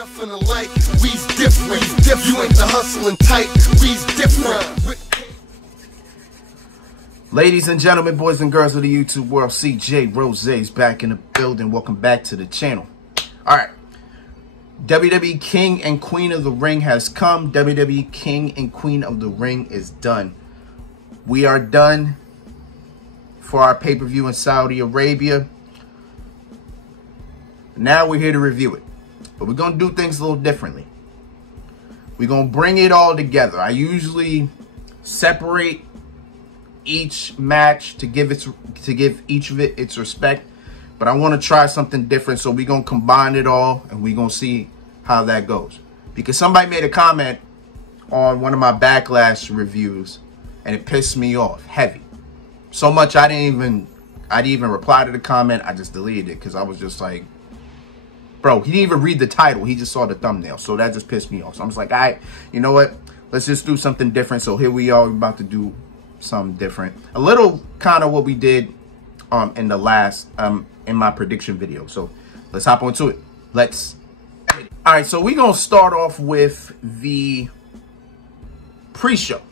Definitely like we's different. You ain't the hustling type. We's different. Ladies and gentlemen, boys and girls of the YouTube world, CJ Rose's back in the building. Welcome back to the channel. All right. WWE King and Queen of the Ring has come. WWE King and Queen of the Ring is done. We are done for our pay-per-view in Saudi Arabia. Now we're here to review it. But we're going to do things a little differently. We're going to bring it all together. I usually separate each match to give each of it its respect. But I want to try something different. So we're going to combine it all and we're going to see how that goes. Because somebody made a comment on one of my Backlash reviews and it pissed me off heavy. So much I didn't even reply to the comment. I just deleted it because I was just like, bro, he didn't even read the title. He just saw the thumbnail. So that just pissed me off. So I'm just like, all right, you know what? Let's just do something different. So here we are. We're about to do something different. A little kind of what we did in the last, in my prediction video. So let's hop onto it. All right, so we're going to start off with the pre-show.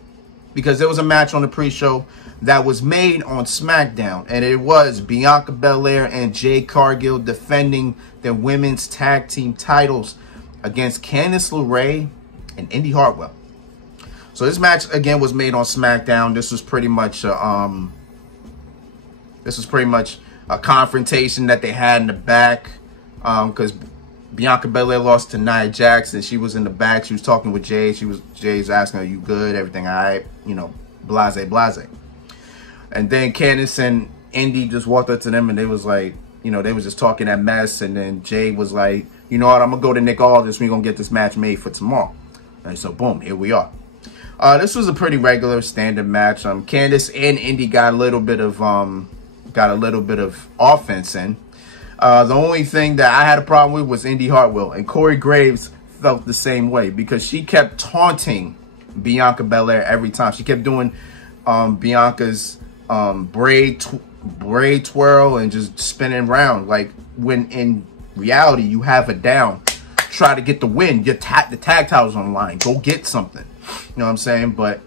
Because there was a match on the pre-show that was made on SmackDown. And it was Bianca Belair and Jade Cargill defending their women's tag team titles against Candice LeRae and Indy Hartwell. So this match, again, was made on SmackDown. This was pretty much a confrontation that they had in the back. Because Bianca Belair lost to Nia Jax, and she was in the back. She was talking with Jade. Jade's asking, "Are you good? Everything all right?" You know, blase, blase. And then Candice and Indy just walked up to them, and they was like, you know, they was just talking that mess. And then Jade was like, "You know what? I'm gonna go to Nick Aldis. We're gonna get this match made for tomorrow." And so, boom, here we are. This was a pretty regular standard match. Candice and Indy got a little bit of offense in. The only thing that I had a problem with was Indy Hartwell, and Corey Graves felt the same way because she kept taunting Bianca Belair every time. She kept doing Bianca's braid twirl and just spinning around. Like, when in reality you have her down, try to get the win. The tag title's on the line. Go get something. You know what I'm saying? But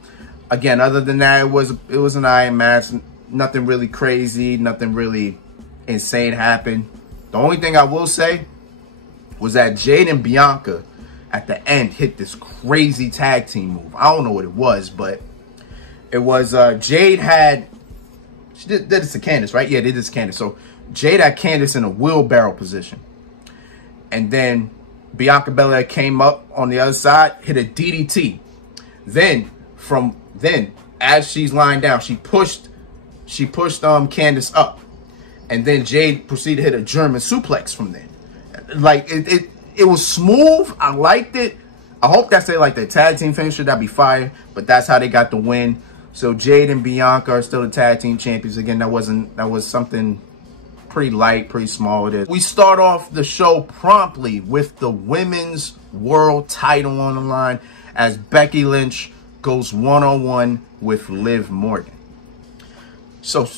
again, other than that, it was an iron match. Nothing really crazy. Nothing really insane happened. The only thing I will say was that Jade and Bianca at the end hit this crazy tag team move. I don't know what it was, but it was Jade had, she did this to Candice, right? Yeah, they did this to Candice. So Jade had Candice in a wheelbarrow position. And then Bianca Belair came up on the other side, hit a DDT. Then as she's lying down, she pushed Candice up. And then Jade proceeded to hit a German suplex from there. Like, it was smooth. I liked it. I hope that's like the tag team finisher. That'd be fire. But that's how they got the win. So Jade and Bianca are still the tag team champions. Again, that was something pretty light, pretty small. It is. We start off the show promptly with the women's world title on the line as Becky Lynch goes one-on-one with Liv Morgan. So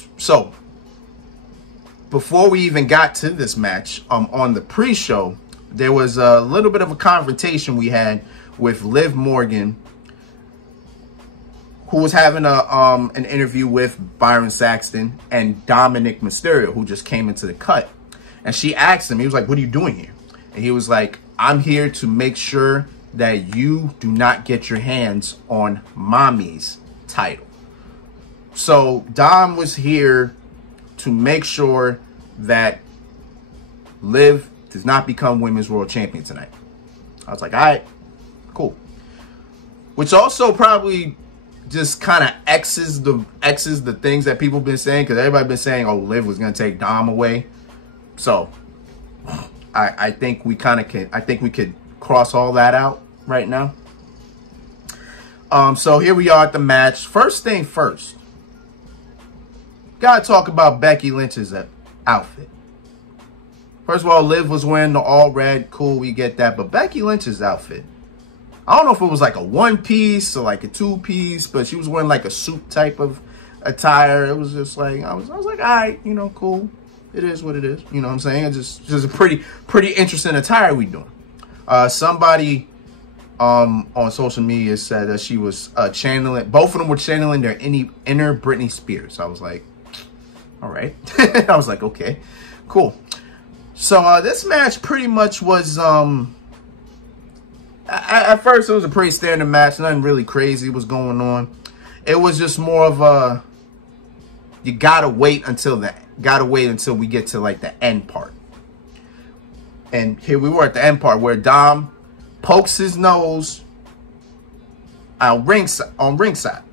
before we even got to this match, on the pre-show, there was a little bit of a confrontation we had with Liv Morgan, who was having an interview with Byron Saxton and Dominic Mysterio, who just came into the cut. And she asked him, he was like, "What are you doing here?" And he was like, "I'm here to make sure that you do not get your hands on Mommy's title." So Dom was here to make sure that Liv does not become Women's World Champion tonight. I was like, all right, cool. Which also probably just kind of X's the things that people have been saying, because everybody been saying, oh, Liv was going to take Dom away. So I think we could cross all that out right now. So here we are at the match. First thing first, gotta talk about Becky Lynch's outfit. First of all, Liv was wearing the all red. Cool, we get that. But Becky Lynch's outfit, I don't know if it was like a one-piece or like a two-piece, but she was wearing like a suit type of attire. It was just like, I was like, all right, you know, cool. It is what it is. You know what I'm saying? It's just a pretty interesting attire we doing. Somebody on social media said that she was channeling, both of them were channeling their inner Britney Spears. I was like, all right. I was like, okay, cool. So this match pretty much was at first it was a pretty standard match. Nothing really crazy was going on. It was just more of a, you gotta wait until we get to like the end part. And here we were at the end part where Dom pokes his nose on ringside.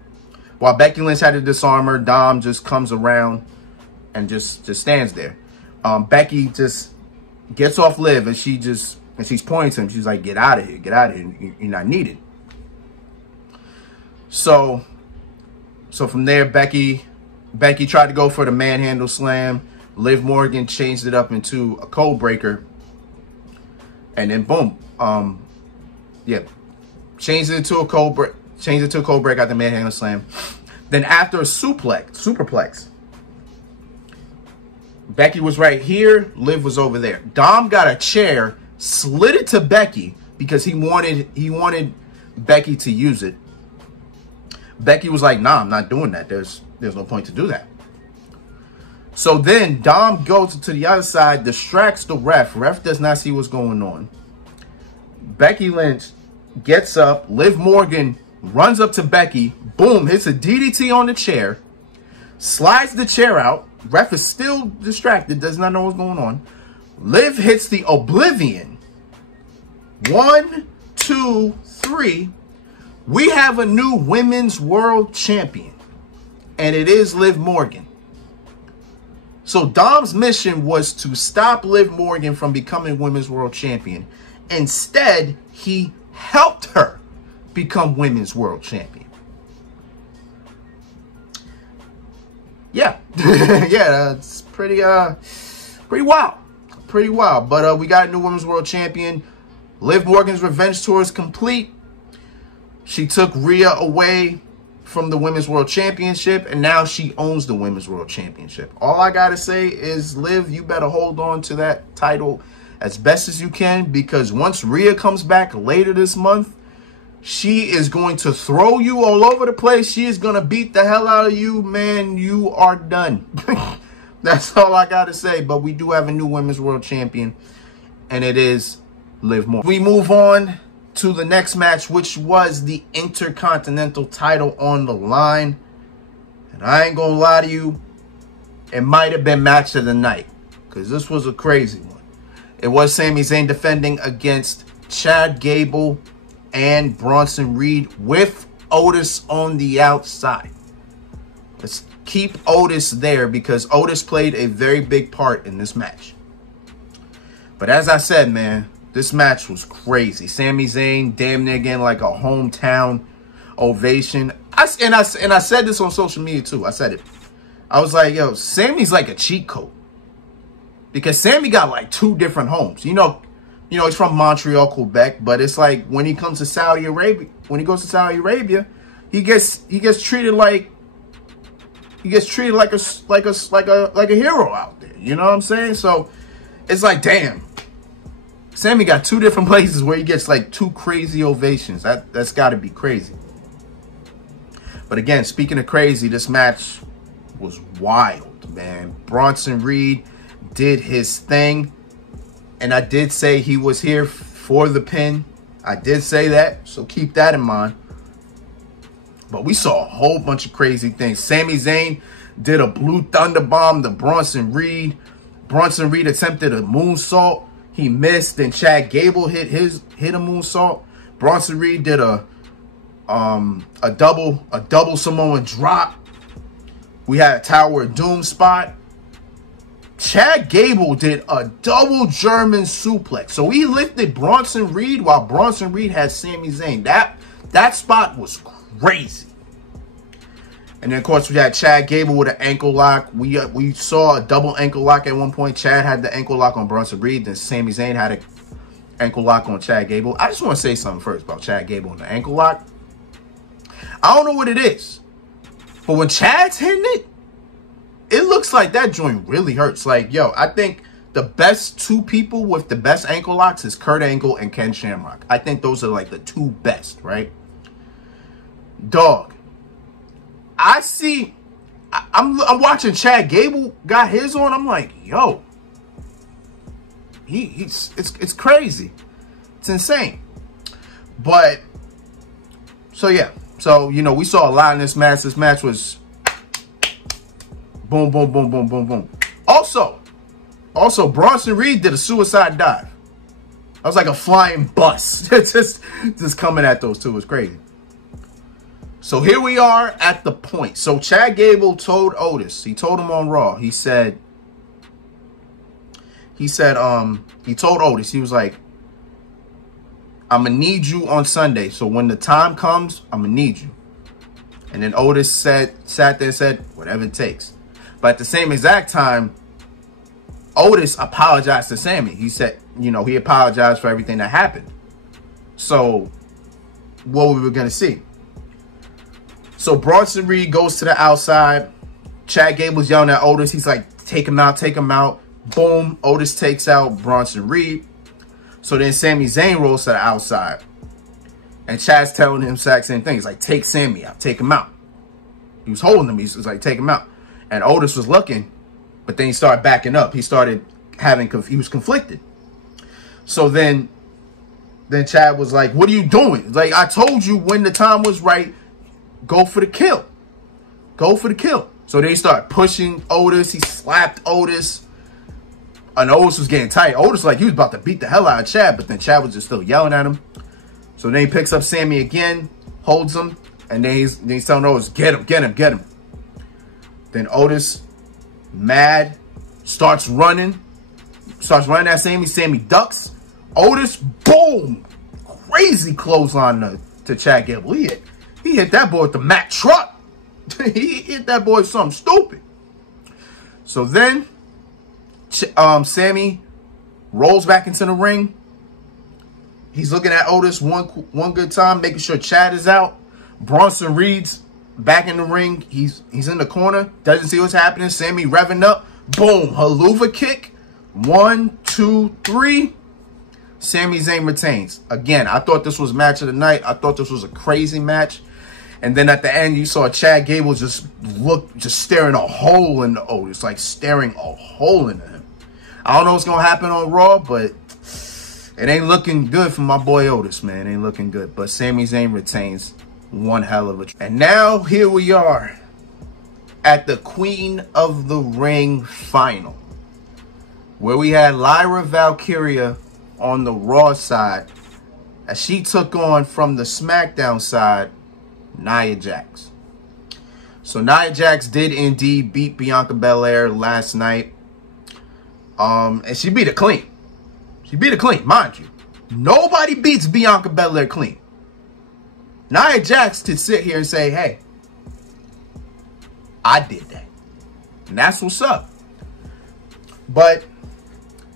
While Becky Lynch had to disarm her, Dom just comes around and just stands there. Becky just gets off Liv, and she's pointing to him. She's like, get out of here, get out of here. You're not needed. So from there, Becky tried to go for the manhandle slam. Liv Morgan changed it up into a code breaker. And then boom. Changed it into a code break. Changed it to a code break, got the manhandle slam. Then after a superplex, Becky was right here, Liv was over there. Dom got a chair, slid it to Becky because he wanted Becky to use it. Becky was like, nah, I'm not doing that. There's no point to do that. So then Dom goes to the other side, distracts the ref. Ref does not see what's going on. Becky Lynch gets up. Liv Morgan runs up to Becky. Boom, hits a DDT on the chair. Slides the chair out. Ref is still distracted, does not know what's going on. Liv hits the Oblivion. 1, 2, 3. We have a new women's world champion. And it is Liv Morgan. So Dom's mission was to stop Liv Morgan from becoming women's world champion. Instead, he helped her become women's world champion. Yeah. Yeah, it's pretty wild. Pretty wild. But we got a new women's world champion. Liv Morgan's revenge tour is complete. She took Rhea away from the Women's World Championship, and now she owns the Women's World Championship. All I gotta say is, Liv, you better hold on to that title as best as you can, because once Rhea comes back later this month, she is going to throw you all over the place. She is going to beat the hell out of you, man. You are done. That's all I gotta say. But we do have a new Women's World Champion, and it is Liv Morgan. We move on to the next match, which was the Intercontinental title on the line. And I ain't gonna lie to you, it might have been match of the night, because this was a crazy one. It was Sami Zayn defending against Chad Gable and Bronson Reed with Otis on the outside. Let's keep Otis there because Otis played a very big part in this match. But as I said, man, this match was crazy. Sami Zayn damn near getting like a hometown ovation. I said this on social media too. I said it. I was like, yo, Sami's like a cheat code. Because Sami got like 2 different homes. You know, he's from Montreal, Quebec, but it's like when he comes to Saudi Arabia, when he goes to Saudi Arabia, he gets treated like a hero out there. You know what I'm saying? So it's like, damn. Sami got 2 different places where he gets like 2 crazy ovations. That's got to be crazy. But again, speaking of crazy, this match was wild, man. Bronson Reed did his thing. And I did say he was here for the pin. I did say that, so keep that in mind. But we saw a whole bunch of crazy things. Sami Zayn did a blue thunder bomb to Bronson Reed. Bronson Reed attempted a moonsault. He missed. Then Chad Gable hit a moonsault. Bronson Reed did a double Samoan drop. We had a Tower of Doom spot. Chad Gable did a double German suplex. So he lifted Bronson Reed while Bronson Reed had Sami Zayn. That spot was crazy. And then, of course, we had Chad Gable with an ankle lock. We saw a double ankle lock at one point. Chad had the ankle lock on Bronson Reed. Then Sami Zayn had an ankle lock on Chad Gable. I just want to say something first about Chad Gable and the ankle lock. I don't know what it is, but when Chad's hitting it, it looks like that joint really hurts. Like, yo, I think the best two people with the best ankle locks is Kurt Angle and Ken Shamrock. I think those are like the two best, right? Dog. I see. I'm watching Chad Gable got his on. I'm like, yo, it's crazy. It's insane. But so yeah. So, you know, we saw a lot in this match. This match was boom, boom, boom, boom, boom, boom. Also, Bronson Reed did a suicide dive. That was like a flying bus. just coming at those two. It was crazy. So here we are at the point. So Chad Gable told Otis. He told him on Raw. He told Otis. He was like, I'm going to need you on Sunday. So when the time comes, I'm going to need you. And then Otis sat there and said, whatever it takes. But at the same exact time, Otis apologized to Sammy. He said, you know, he apologized for everything that happened. So what we were going to see. So Bronson Reed goes to the outside. Chad Gable's yelling at Otis. He's like, take him out, take him out. Boom. Otis takes out Bronson Reed. So then Sami Zayn rolls to the outside. And Chad's telling him the exact same thing. He's like, take Sammy out, take him out. He was holding him. He was like, take him out. And Otis was looking, but then he started backing up. He started he was conflicted. So then Chad was like, what are you doing? Like, I told you when the time was right, go for the kill. Go for the kill. So they start pushing Otis. He slapped Otis. And Otis was getting tight. Otis, like, he was about to beat the hell out of Chad, but then Chad was just still yelling at him. So then he picks up Sammy again, holds him, and then he's telling Otis, get him, get him, get him. Then Otis, mad, starts running at Sammy. Sammy ducks. Otis, boom, crazy clothesline to Chad Gable. He hit that boy with the Mack truck. He hit that boy with something stupid. So then Sammy rolls back into the ring. He's looking at Otis one good time, making sure Chad is out. Bronson Reed's back in the ring. He's in the corner. Doesn't see what's happening. Sammy revving up. Boom. Haluva kick. 1, 2, 3. Sami Zayn retains. Again, I thought this was match of the night. I thought this was a crazy match. And then at the end, you saw Chad Gable just staring a hole into Otis. Like staring a hole into him. I don't know what's going to happen on Raw, but it ain't looking good for my boy Otis, man. It ain't looking good. But Sami Zayn retains. One hell of a... And now here we are at the Queen of the Ring final, where we had Lyra Valkyria on the Raw side as she took on, from the SmackDown side, Nia Jax. So Nia Jax did indeed beat Bianca Belair last night. And she beat her clean. She beat her clean, mind you. Nobody beats Bianca Belair clean. Nia Jax could sit here and say, hey, I did that. And that's what's up. But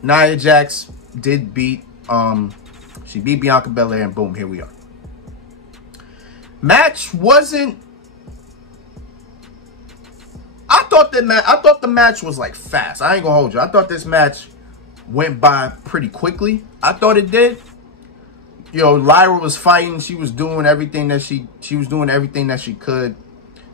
Nia Jax did beat, she beat Bianca Belair, and boom, here we are. Match wasn't, I thought the match was like fast. I ain't gonna hold you. I thought this match went by pretty quickly. I thought it did. You know, Lyra was fighting. She was doing everything that she was doing everything that she could.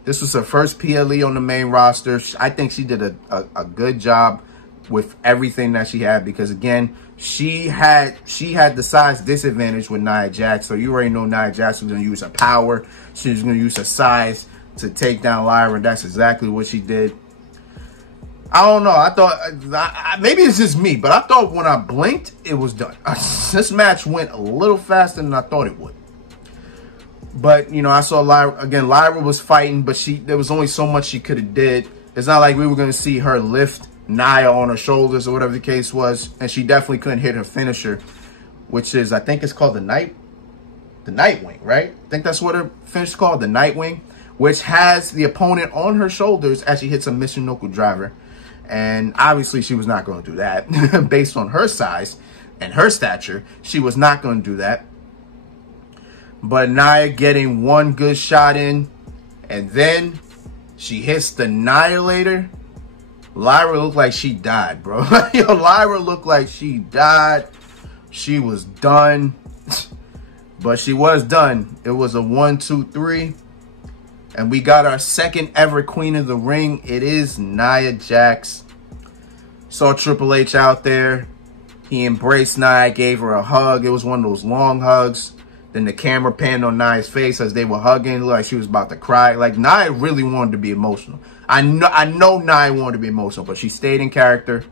This was her first PLE on the main roster. I think she did a good job with everything that she had, because again, she had the size disadvantage with Nia Jax. So you already know Nia Jax was going to use her power. She was going to use her size to take down Lyra, and that's exactly what she did. I don't know. I thought, maybe it's just me, but I thought when I blinked, it was done. This match went a little faster than I thought it would. But, you know, I saw Lyra, again, Lyra was fighting, but there was only so much she could have did. It's not like we were going to see her lift Nia on her shoulders or whatever the case was. And she definitely couldn't hit her finisher, which is, I think it's called the Nightwing, right? I think that's what her finish is called, the Nightwing, which has the opponent on her shoulders as she hits a Michinoku driver. And obviously she was not going to do that. Based on her size and her stature, she was not going to do that. But Nia getting one good shot in, and then she hits the Annihilator. Lyra looked like she died, bro. Yo, Lyra looked like she died. She was done. But she was done. It was a 1, 2, 3. And we got our second ever Queen of the Ring. It is Nia Jax. Saw Triple H out there. He embraced Nia, gave her a hug. It was one of those long hugs. Then the camera panned on Nia's face as they were hugging, like she was about to cry. Like, Nia really wanted to be emotional. I know Nia wanted to be emotional, but she stayed in character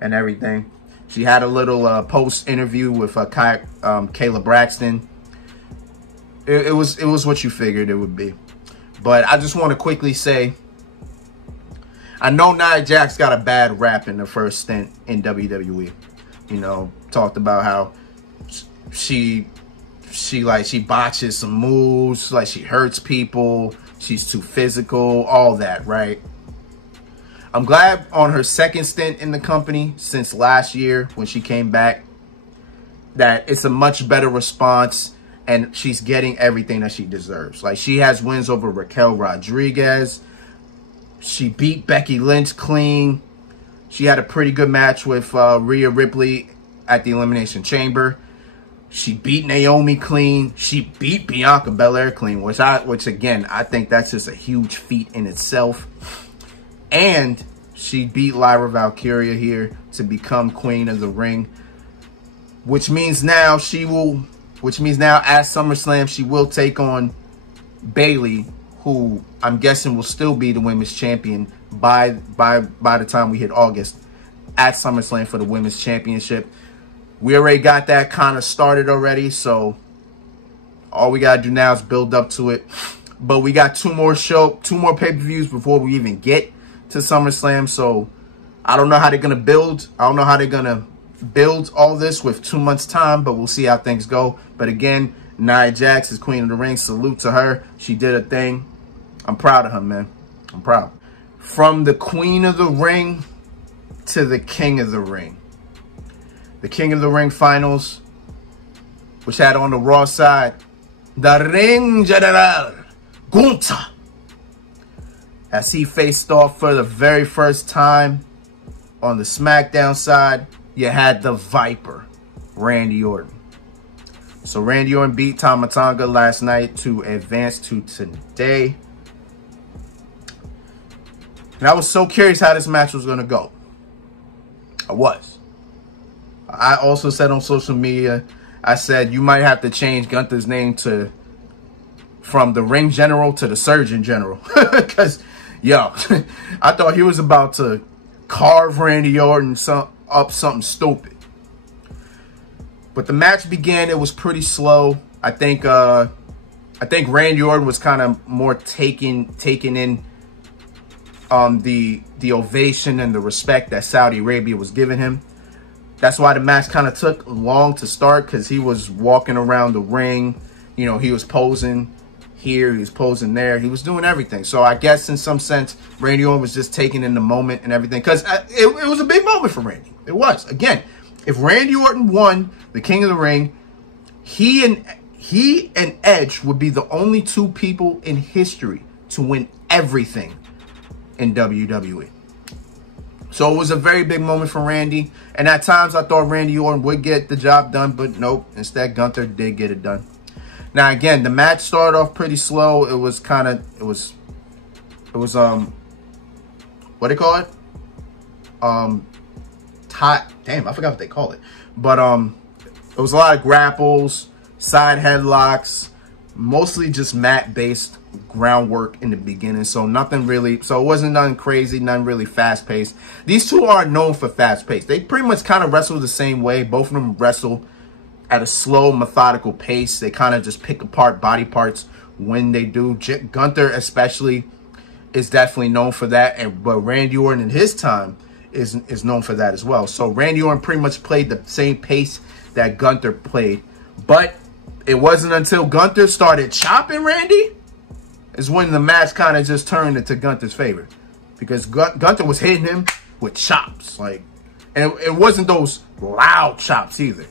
and everything. She had a little post interview with Kayla Braxton. It was what you figured it would be. But I just want to quickly say, I know Nia Jax got a bad rap in the first stint in WWE. You know, talked about how she botches some moves, like she hurts people, she's too physical, all that, right? I'm glad on her second stint in the company since last year when she came back that it's a much better response and she's getting everything that she deserves. Like, she has wins over Raquel Rodriguez. She beat Becky Lynch clean. She had a pretty good match with Rhea Ripley at the Elimination Chamber. She beat Naomi clean. She beat Bianca Belair clean, which again, I think that's just a huge feat in itself. And she beat Lyra Valkyria here to become Queen of the Ring, which means now at SummerSlam she will take on Bayley, who I'm guessing will still be the women's champion by the time we hit August at SummerSlam for the women's championship. We already got that kind of started already, so all we got to do now is build up to it. But we got two more pay-per-views before we even get to SummerSlam, so I don't know how they're going to build. I don't know how they're going to build all this with 2 months' time, but we'll see how things go. But again, Nia Jax is Queen of the Ring. Salute to her. She did a thing. I'm proud of her, man. I'm proud. From the Queen of the Ring to the King of the Ring. The King of the Ring finals, which had on the Raw side, the Ring General, Gunther, as he faced off for the very first time. On the SmackDown side, you had the Viper, Randy Orton. So Randy Orton beat Tama Tonga last night to advance to today. And I was so curious how this match was going to go. I also said on social media, I said you might have to change Gunther's name from the Ring General to the Surgeon General. Because, yo, I thought he was about to carve Randy Orton up something stupid. But the match began. It was pretty slow. I think Randy Orton was kind of more taking in the ovation and the respect that Saudi Arabia was giving him. That's why the match kind of took long to start, because he was walking around the ring. You know, he was posing here, he was posing there. He was doing everything. So I guess in some sense, Randy Orton was just taking in the moment and everything, because it was a big moment for Randy. It was. Again, if Randy Orton won the King of the Ring, he and Edge would be the only two people in history to win everything in WWE. So it was a very big moment for Randy. And at times I thought Randy Orton would get the job done, but nope. Instead, Gunther did get it done. Now, again, the match started off pretty slow. It was what do they call it? Damn, I forgot what they call it. But it was a lot of grapples, side headlocks, mostly just mat-based groundwork in the beginning. So it wasn't nothing crazy, nothing really fast-paced. These two are known for fast-paced. They pretty much kind of wrestle the same way. Both of them wrestle at a slow, methodical pace. They kind of just pick apart body parts when they do. Gunther especially is definitely known for that, but Randy Orton in his time is known for that as well. So Randy Orton pretty much played the same pace that Gunther played, but it wasn't until Gunther started chopping Randy is when the match kind of just turned into Gunther's favor, because Gunther was hitting him with chops, and it wasn't those loud chops either.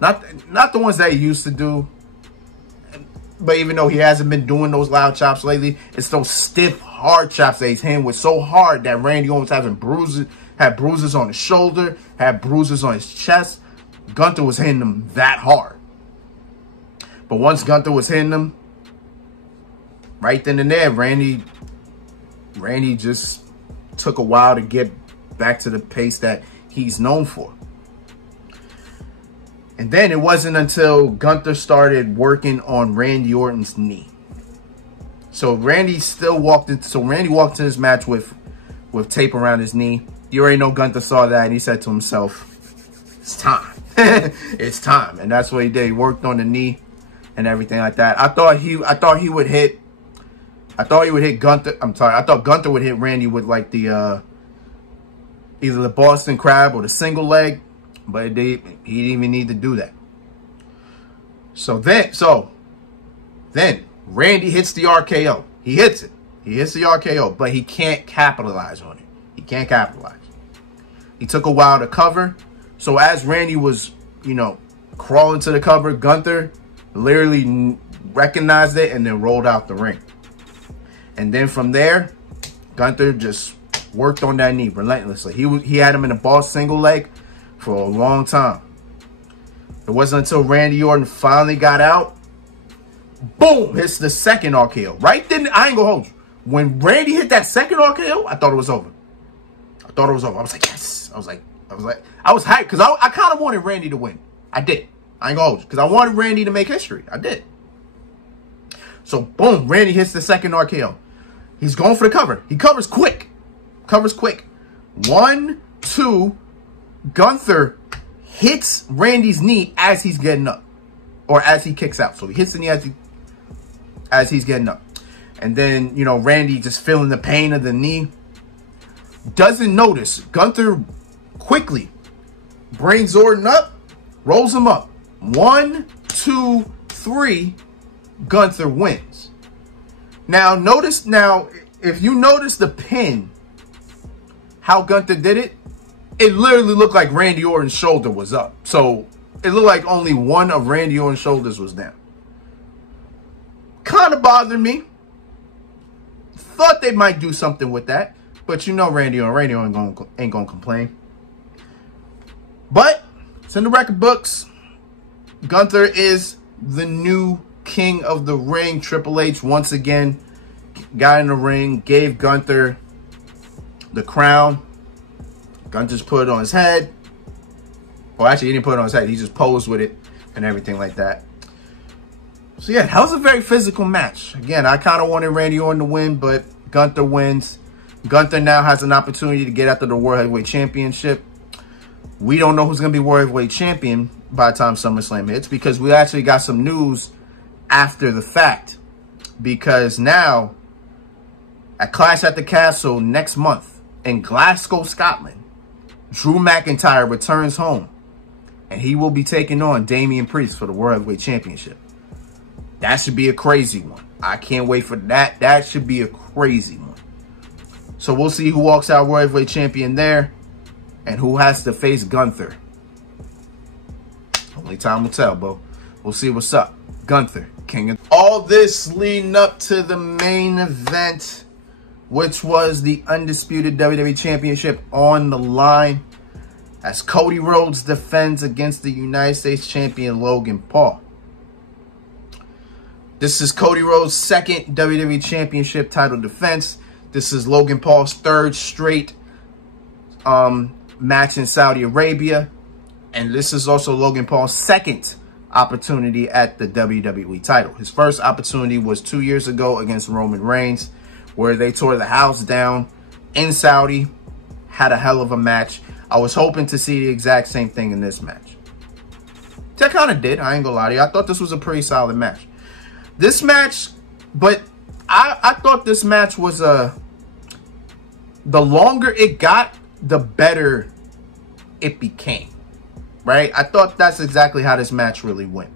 Not the ones that he used to do. But even though he hasn't been doing those loud chops lately, it's those stiff, hard chops that he's hitting with so hard that Randy Orton was having bruises, had bruises on his shoulder, had bruises on his chest. Gunther was hitting them that hard. But once Gunther was hitting them, right then and there, Randy just took a while to get back to the pace that he's known for. And then it wasn't until Gunther started working on Randy Orton's knee. So Randy walked into this match with tape around his knee. You already know Gunther saw that and he said to himself, it's time. It's time. And that's what he did. He worked on the knee and everything like that. I thought Gunther would hit Randy with like the either the Boston Crab or the single leg, but he didn't even need to do that. So then Randy hits the RKO. He hits it. He hits the RKO, but he can't capitalize on it. He can't capitalize. He took a while to cover. So as Randy was, crawling to the cover, Gunther literally recognized it and then rolled out the ring. And then from there, Gunther just worked on that knee relentlessly. He had him in a boss single leg for a long time. It wasn't until Randy Orton finally got out. Boom! Hits the second RKO. Right then, I ain't gonna hold you. When Randy hit that second RKO, I thought it was over. I was like, yes. I was hyped because I kind of wanted Randy to win. I did. I ain't gonna hold you because I wanted Randy to make history. I did. So boom, Randy hits the second RKO. He's going for the cover. He covers quick. 1, 2. Gunther hits Randy's knee as he's getting up, or as he kicks out. So he hits the knee as he's getting up, and then Randy just feeling the pain of the knee. Doesn't notice. Gunther quickly brings Orton up, rolls him up. 1, 2, 3. Gunther wins. Now if you notice the pin, how Gunther did it, it literally looked like Randy Orton's shoulder was up. So it looked like only one of Randy Orton's shoulders was down. Kind of bothered me. Thought they might do something with that. But Randy Orton ain't gonna complain. But it's in the record books. Gunther is the new king of the ring. Triple H once again got in the ring, gave Gunther the crown. Gunther's put it on his head. Well, actually, he didn't put it on his head. He just posed with it and everything like that. So, yeah, that was a very physical match. Again, I kind of wanted Randy Orton to win, but Gunther wins. Gunther now has an opportunity to get after the World Heavyweight Championship. We don't know who's going to be World Heavyweight Champion by the time SummerSlam hits because we actually got some news after the fact. Because now, at Clash at the Castle next month in Glasgow, Scotland, Drew McIntyre returns home. And he will be taking on Damian Priest for the World Heavyweight Championship. That should be a crazy one. I can't wait for that. That should be a crazy one. So we'll see who walks out World Heavyweight Champion there. And who has to face Gunther. Only time will tell, bro. We'll see what's up. Gunther, king of... All this leading up to the main event, which was the undisputed WWE Championship on the line, as Cody Rhodes defends against the United States Champion Logan Paul. This is Cody Rhodes' second WWE Championship title defense. This is Logan Paul's third straight match in Saudi Arabia. And this is also Logan Paul's second opportunity at the WWE title. His first opportunity was 2 years ago against Roman Reigns, where they tore the house down in Saudi. Had a hell of a match. I was hoping to see the exact same thing in this match. I kind of did. I ain't gonna lie to you. I thought this was a pretty solid match. This match, but I thought this match was the longer it got, the better it became. Right? I thought that's exactly how this match really went.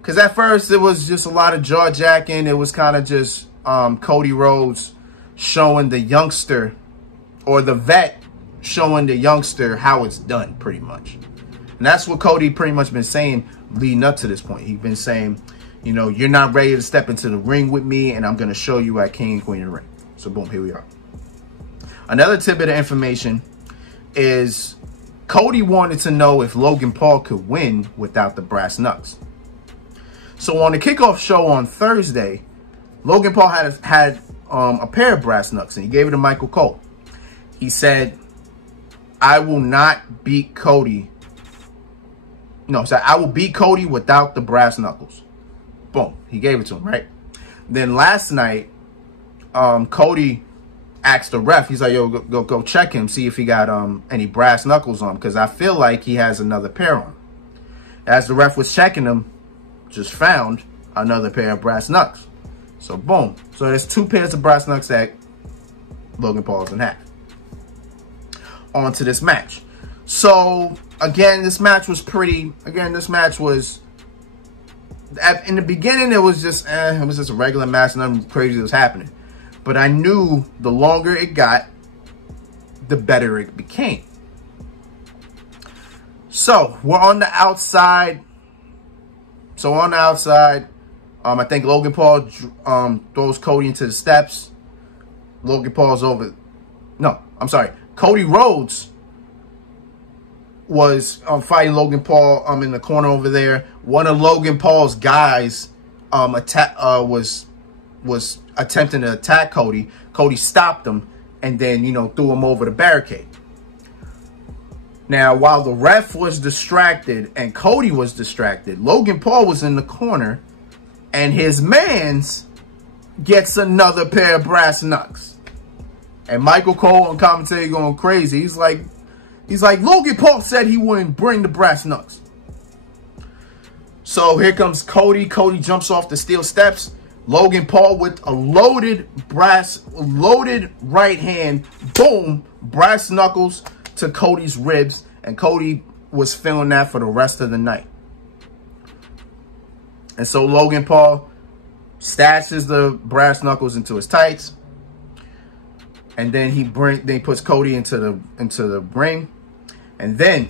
Because at first, it was just a lot of jaw-jacking. It was kind of just Cody Rhodes showing the youngster, or the vet showing the youngster how it's done, pretty much. And that's what Cody pretty much been saying leading up to this point. He's been saying, You know, you're not ready to step into the ring with me, and I'm going to show you at King and Queen of the Ring. So, boom, here we are. Another tidbit of information is Cody wanted to know if Logan Paul could win without the brass knucks. So, on the kickoff show on Thursday, Logan Paul had a pair of brass knucks, and he gave it to Michael Cole. He said, I will not beat Cody. No, so I will beat Cody without the brass knuckles. Boom. He gave it to him, right? Then last night, Cody asked the ref. He's like, yo, go check him, see if he got any brass knuckles on, because I feel like he has another pair on. As the ref was checking him, just found another pair of brass knucks. So, boom. So, there's 2 pairs of brass knucks that Logan Paul doesn't have. On to this match. So, again, this match was pretty... Again, this match was... In the beginning, it was just a regular match. Nothing crazy was happening. But I knew the longer it got, the better it became. So, we're on the outside. So, on the outside, I think Logan Paul throws Cody into the steps. Logan Paul's over... No, I'm sorry. Cody Rhodes was fighting Logan Paul in the corner over there. One of Logan Paul's guys was attempting to attack Cody. Cody stopped him and then, you know, threw him over the barricade. Now, while the ref was distracted and Cody was distracted, Logan Paul was in the corner and his mans gets another pair of brass knucks. And Michael Cole on commentary going crazy. He's like, Logan Paul said he wouldn't bring the brass knucks. So here comes Cody. Cody jumps off the steel steps. Logan Paul with a loaded right hand. Boom. Brass knuckles to Cody's ribs. And Cody was feeling that for the rest of the night. And so Logan Paul stashes the brass knuckles into his tights. And then he puts Cody into the ring, and then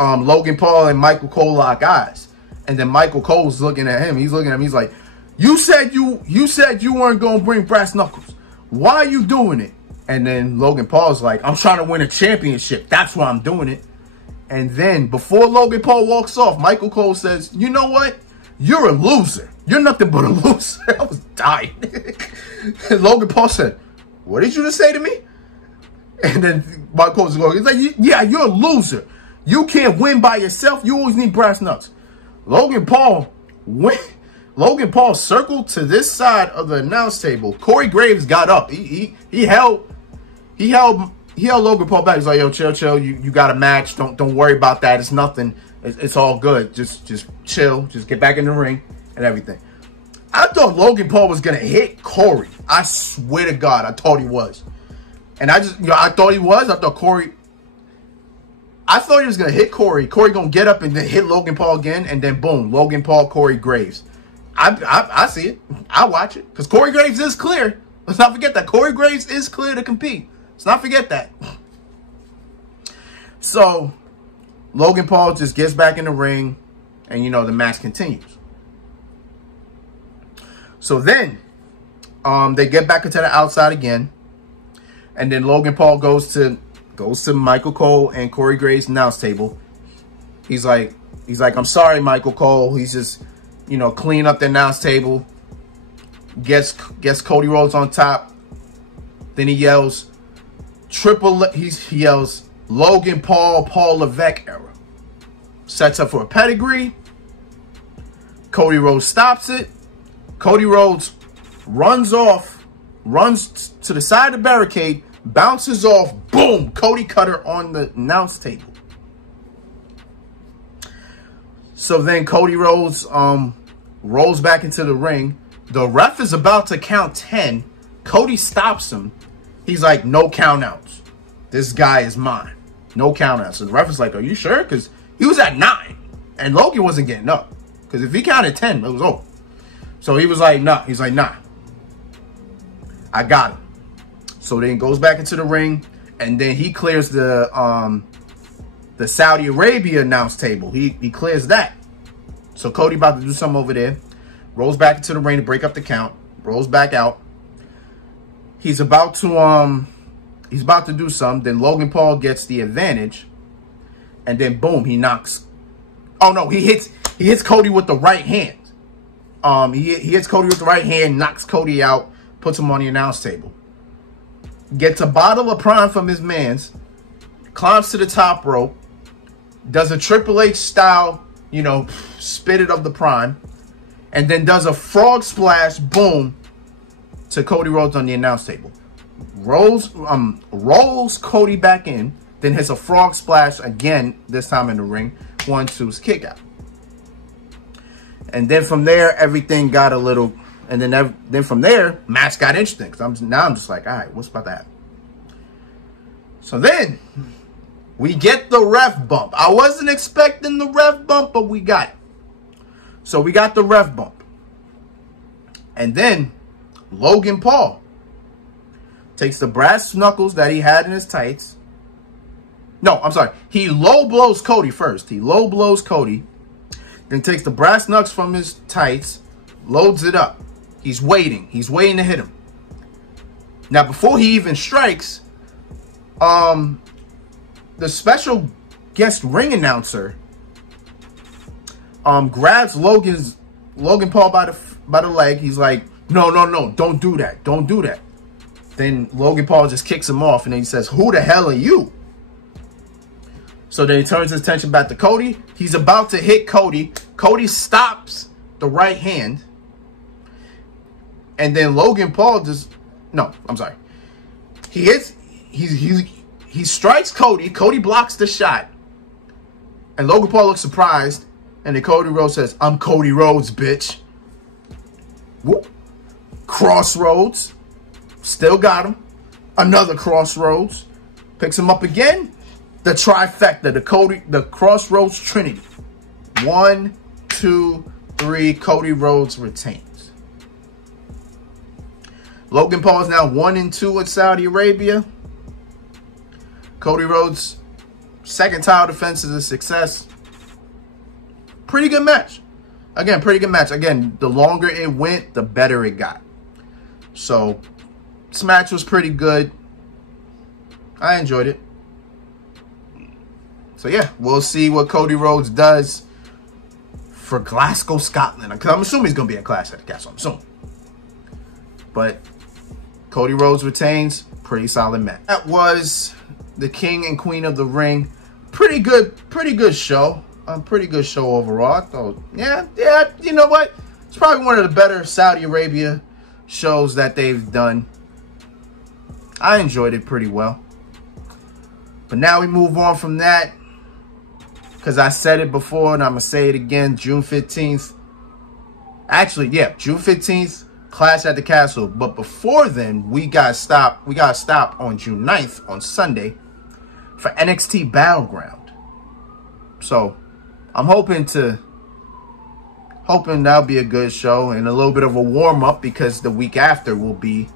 Logan Paul and Michael Cole lock eyes, and then Michael Cole's looking at him. He's looking at him. He's like, "You said you weren't gonna bring brass knuckles. Why are you doing it?" And then Logan Paul's like, "I'm trying to win a championship. That's why I'm doing it." And then before Logan Paul walks off, Michael Cole says, "You know what? You're a loser. You're nothing but a loser." I was dying. And Logan Paul said, "What did you just say to me?" And then Michael Cole's going, he's like, "Yeah, you're a loser. You can't win by yourself. You always need brass nuts." Logan Paul circled to this side of the announce table. Corey Graves got up. He held Logan Paul back. He's like, "Yo, chill. You got a match. Don't worry about that. It's nothing. It's all good. Just chill. Just get back in the ring and everything." I thought Logan Paul was gonna hit Corey. I swear to God, I thought he was. And I thought he was. I thought he was gonna hit Corey. Corey gonna get up and then hit Logan Paul again, and then boom, Logan Paul, Corey Graves. I see it. I watch it because Corey Graves is clear. Let's not forget that Corey Graves is clear to compete. Let's not forget that. So Logan Paul just gets back in the ring, and you know the match continues. So then, they get back into the outside again, and then Logan Paul goes to Michael Cole and Corey Graves' announce table. He's like, "I'm sorry, Michael Cole." He's just, you know, clean up the announce table. Gets Cody Rhodes on top. Then he yells, he yells, "Logan Paul, Paul Levesque era." Sets up for a pedigree. Cody Rhodes stops it. Cody Rhodes runs to the side of the barricade, bounces off, boom, Cody Cutter on the announce table. So then Cody Rhodes rolls back into the ring. The ref is about to count 10. Cody stops him. He's like, "No countouts. This guy is mine. No countouts." And the ref is like, "Are you sure?" Because he was at 9. And Logan wasn't getting up. Because if he counted 10, it was over. So he was like, "Nah." He's like, "Nah. I got him." So then he goes back into the ring. And then he clears the Saudi Arabia announce table. He clears that. So Cody about to do something over there. Rolls back into the ring to break up the count. Rolls back out. He's about to do something. Then Logan Paul gets the advantage. And then boom, he knocks. Oh no, he hits Cody with the right hand. He hits Cody with the right hand, knocks Cody out, puts him on the announce table. Gets a bottle of Prime from his mans, climbs to the top rope, does a Triple H style, you know, spit it of the Prime, and then does a frog splash, boom, to Cody Rhodes on the announce table. Rolls Cody back in, then hits a frog splash again, this time in the ring. 1-2's kick out. And then from there, everything got a little, and then from there, match got interesting. Because I'm just like, all right, what's about to happen? So then, we get the ref bump. I wasn't expecting the ref bump, but we got it. So we got the ref bump. And then, Logan Paul takes the brass knuckles that he had in his tights. No, I'm sorry. He low blows Cody first. He low blows Cody. Then takes the brass knucks from his tights, loads it up. He's waiting. He's waiting to hit him. Now, before he even strikes, the special guest ring announcer grabs Logan Paul by the leg. He's like, no, don't do that. Don't do that. Then Logan Paul just kicks him off, and then he says, who the hell are you? So then he turns his attention back to Cody. He's about to hit Cody. Cody stops the right hand. And then Logan Paul just... No, I'm sorry. He strikes Cody. Cody blocks the shot. And Logan Paul looks surprised. And then Cody Rhodes says, I'm Cody Rhodes, bitch. Whoop. Crossroads. Still got him. Another Crossroads. Picks him up again. The trifecta, the Crossroads Trinity. 1, 2, 3. Cody Rhodes retains. Logan Paul is now 1-2 at Saudi Arabia. Cody Rhodes' second title defense is a success. Pretty good match. Again, pretty good match. Again, the longer it went, the better it got. So, this match was pretty good. I enjoyed it. So, yeah, we'll see what Cody Rhodes does for Glasgow, Scotland. Because I'm assuming he's going to be at Clash at the Castle. I'm assuming. But Cody Rhodes retains. Pretty solid match. That was the King and Queen of the Ring. Pretty good show. Pretty good show overall. I thought, yeah, you know what? It's probably one of the better Saudi Arabia shows that they've done. I enjoyed it pretty well. But now we move on from that. Because I said it before and I'm going to say it again. June 15th. Actually, yeah, June 15th, Clash at the Castle. But before then, we got stopped on June 9th on Sunday for NXT Battleground. So, I'm hoping that'll be a good show and a little bit of a warm-up because the week after will be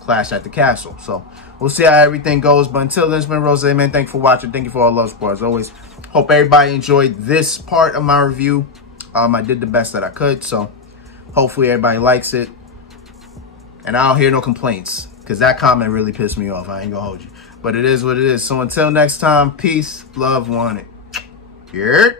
Clash at the Castle. So, we'll see how everything goes. But until then, it's been Rose, man. Thank you for watching. Thank you for all the love support. As always, hope everybody enjoyed this part of my review. I did the best that I could. So, hopefully everybody likes it. And I don't hear no complaints. Because that comment really pissed me off. I ain't gonna hold you. But it is what it is. So, until next time, peace, love, want it. Yeah.